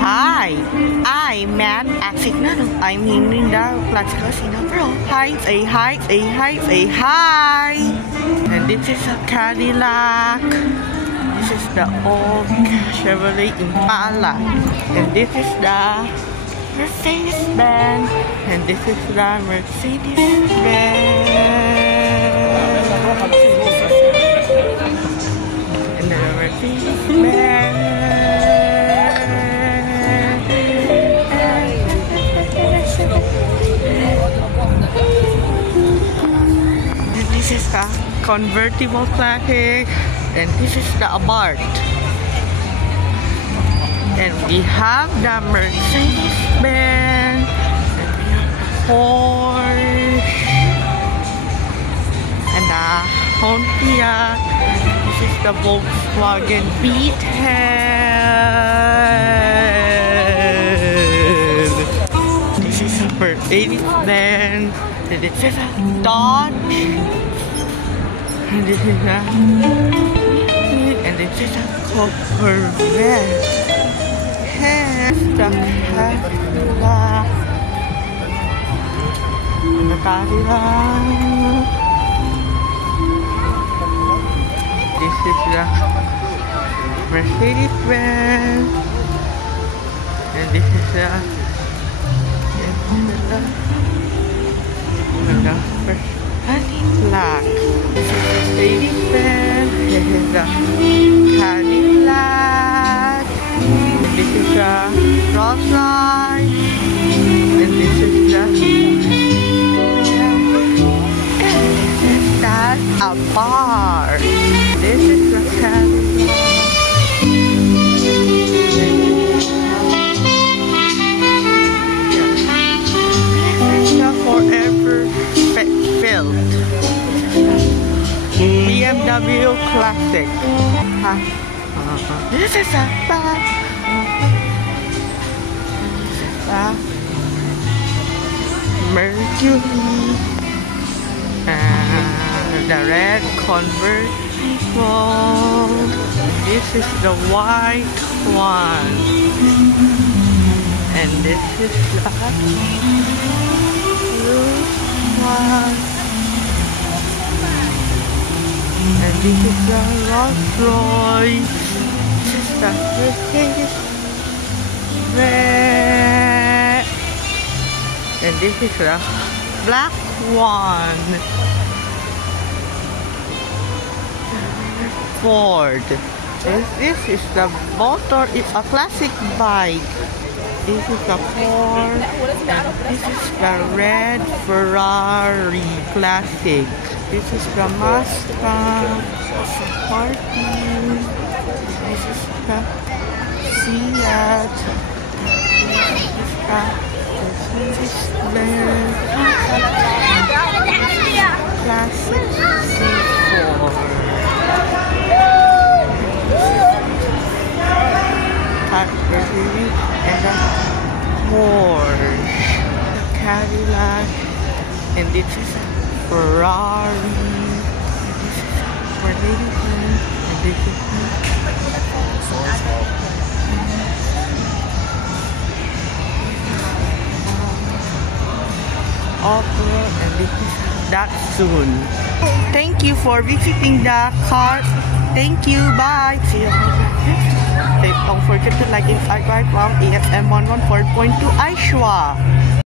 Hi, I'm Matt Asignado. I'm in the classical singer pro. Hi, say hi, say hi, say hi. And this is a Cadillac. This is the old Chevrolet Impala. And this is the Mercedes-Benz. And this is the Mercedes-Benz. And the Mercedes-Benz. This is the convertible classic, and this is the Abarth. And we have the Mercedes-Benz, and we have the Porsche, and the Pontiac. This is the Volkswagen Beetle. This is a Mercedes-Benz, and this is a Dodge. And this is a Corvette. Here's the Cadillac. The Cadillac. This is the Mercedes-Benz. And this is the Cadillac. This is Mercedes-Benz. This is the Cadillac. This is the Rolls-Royce. And this is the Abarth. This is the Cadillac. Forever filled BMW Classic. This is a Mercury, and the red convertible. This is the white one, and this is the blue one. And this is the Rolls-Royce. This is the Mercedes-Benz. And this is the black one. Ford. This is the motor. It's a classic bike. This is the Ford. And this is the red Ferrari Classic. This is the Mustang, Sparky. This is the Fiat. This is the Mercedes-Benz Classic C4. And the Porsche, Cadillac, and this is a Ferrari, this is Mercedes-Benz, and this is Opera, and this is Datsun. Thank you for visiting the car. Thank you. Bye. See you. Don't forget to like and subscribe from AFM 114.2 Aishwa.